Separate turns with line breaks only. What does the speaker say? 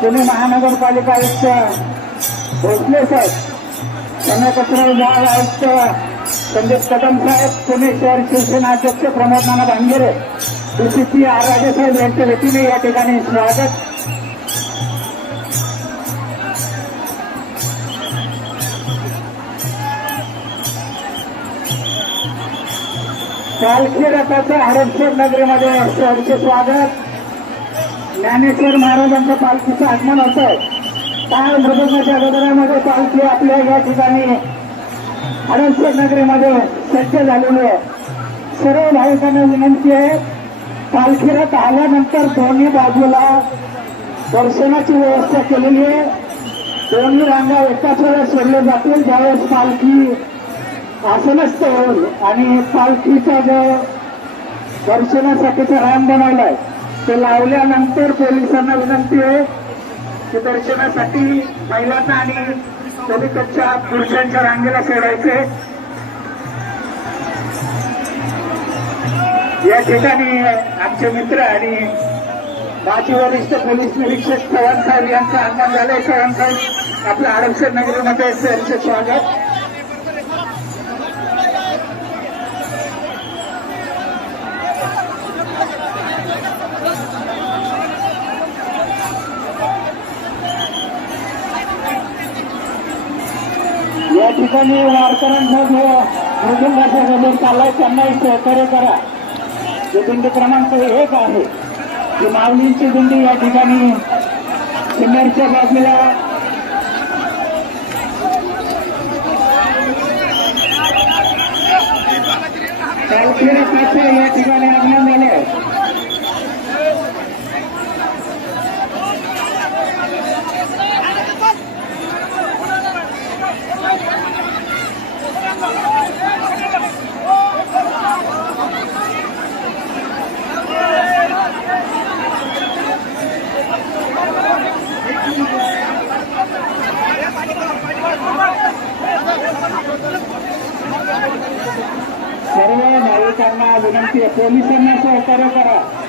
तुम्ही महानगरपालिका आयुक्त भोसले साहेब कन्याकचरा विभाग आयुक्त संदीप कदम साहेब पुणे शहर शिवसेना अध्यक्ष प्रमोद नाना भांगेरे डीसीपी आर राजे साहेब यांच्या वतीने या ठिकाणी स्वागत. पालखी रथाचं हरपशेर नगरीमध्ये सहर्ष स्वागत. ज्ञानेश्वर महाराजांच्या पालखीचं आगमन होतं काल मृदंगाच्या अगोदरामध्ये पालखी आपल्या या ठिकाणी हरपशेर नगरीमध्ये सज्ज झालेली आहे. सर्व भाविकांना विनंती आहे पालखी रथ आल्यानंतर दोन्ही बाजूला दर्शनाची व्यवस्था केलेली आहे. दोन्ही रांगा एकाच वेळेस सोडल्या जातील ज्यावेळेस पालखी आसनस्थ होईल. आणि पालखीचा जो दर्शनासाठीचा रांग आहे ते लावल्यानंतर पोलिसांना विनंती आहे की दर्शनासाठी महिलांना आणि पलीकडच्या पुरुषांच्या रांगेला सोडायचे. या ठिकाणी आमचे मित्र आणि माजी वरिष्ठ पोलीस निरीक्षक चव्हाण साहेब यांचं आगमन झालंय. चव्हाण साहेब आपल्या आरक्षण नगरीमध्ये सहर्ष स्वागत. या ठिकाणी वारकऱ्यांचा जो मृदुंगाचा गजर चाललाय त्यांनाही सहकार्य करा. जे दिंडी क्रमांक एक आहे ती माऊलींची दिंडी या ठिकाणी सिन्नरच्या बाजूला. या ठिकाणी आगमन झालंय विनंती आहे. पोलिसांना सहकार्य करा.